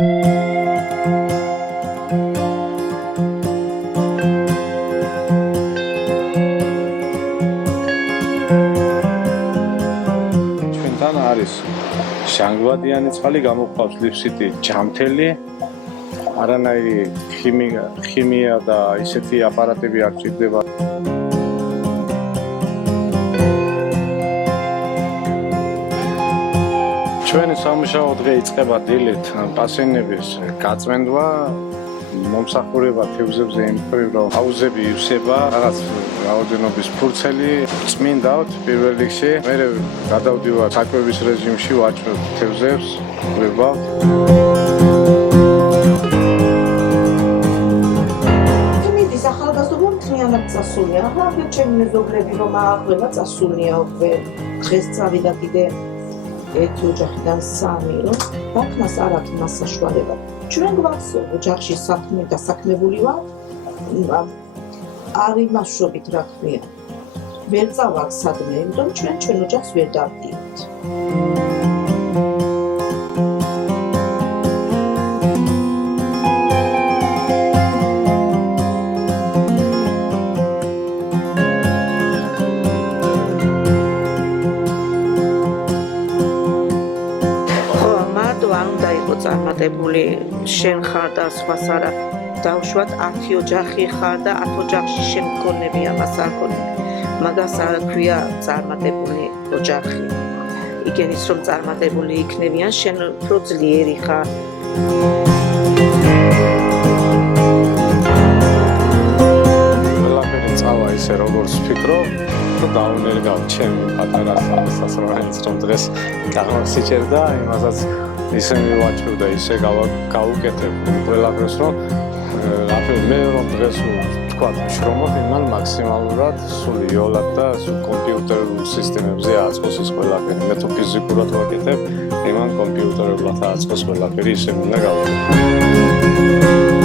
ჩვენთან არის ჟანგბადიანი წყალი, გამოგვყავს ლიფსიტი ჯამთელი, არანაირი ქიმია და ისეთი აპარატები არ ჭირდება. ჩვენი სამუშაო დღე იწყება დილით პასიენტების გაწმენდვა, მომსახურება თევზებზე იმხრივ, რომ აუზები ივსება, რაღაც რაოდენობის ფურცელი წმინდავთ პირველ რიგში, მერე გადავდივართ საკვების რეჟიმში, ვაჭრობთ თევზებს, ვებავთ. იმედის ახალგაზრდობა მთლიანად წასულია. ახლა ჩემი მეზობლები რომ აღება წასულია უკვე დღეს წავიდა კიდე ერთი ოჯახიდან 3, რომ დაქნას არ აქვს მას საშუალება. ჩვენ გვაქვს ოჯახში საქმე დასაქმებული ვართ, არ იმასშობით რა ქვია. ვერ წავალთ სადმე, იმიტომ ჩვენ ოჯახს ვერ დავდიოთ. წარმატებული შენ ხარ და სხვას არა დავუშვათ 10 ოჯახი ხარ და 10 ოჯახში შენ მქონები ამას არ ქონები მაგას არ ქვია წარმატებული ოჯახი იქენის რომ წარმატებული იქნებიან შენ უფრო ძლიერი ხარ ყველაფერი წავა ისე როგორც ვფიქრობ რომ დაუნერგავ ჩემი პატარა სასწრაფოებს რომ დღეს გამოსიჭერდა იმასაც ისე მივაჭრევ და ისე გავუკეთებ ყველაფერს რომ მე რომ დღეს თქვა შრომობ იმან მაქსიმალურად სულ იოლად და სულ კომპიუტერულ სისტემებზე აწყოს ის ყველაფერი მე თუ ფიზიკურად ვაკეთებ იმან კომპიუტერულად აწყოს ყველაფერი ისე უნდა გავაკეთო